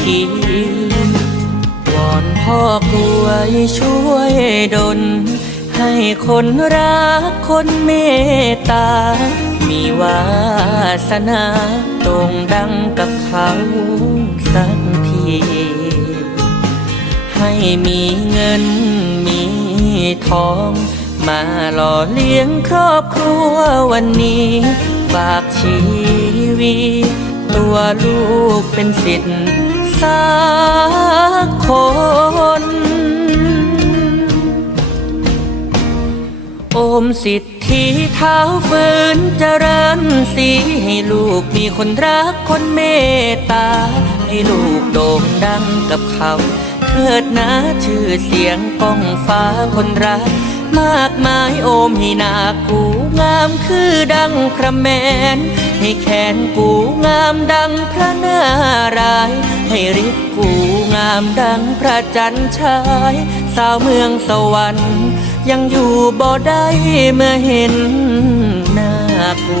ทีวอนพ่อกลวยช่วยดล ให้คนรักคนเมตตา มีวาสนาโด่งดังกับเขาสักที ให้มีเงินมีทองมาหล่อเลี้ยงครอบครัววันนี้ ฝากชี ลูกเป็นสิทธิ์สักคน โอมสิทธิเท้าฝืนเจริญสีให้ลูกมีคนรักคนเมตตา ให้ลูกโด่งดังกับเขาเถิดนะชื่อเสียงก้องฟ้าคนรัก มากมายโอมให้หนากูงามคือดังพระแมน ให้แขนกูงามดังพระนารายให้ริบกูงามดังพระจันทร์ชาย สาวเมืองสวรรค์ ยังอยู่บ่ได้เมื่อเห็นหน้ากู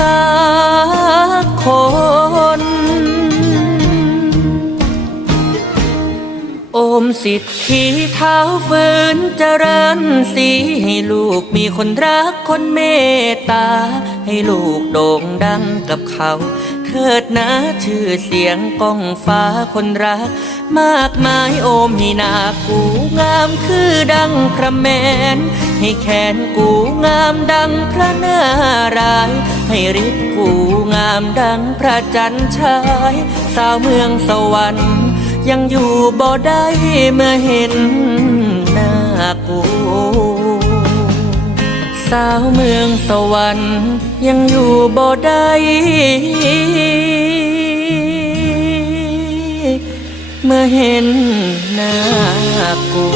สักคน โอมสิทธิเท้าฝืนเจริญสีให้ลูกมีคนรักคนเมตตา ให้ลูกโด่งดังกับเขาเถิดนะชื่อเสียงก้องฟ้าคนรัก มากมายโอมให้นากูงามคือดังพระแมน ให้แขนกูงามดังพระนารายให้ฤทธิ์กูงามดังพระจันทร์ฉาย สาวเมืองสวรรค์ ยังอยู่บ่ได้เมื่อเห็นหน้ากูสาวเมืองสวรรค์ยังอยู่บ่ได้เมื่อเห็นหน้ากู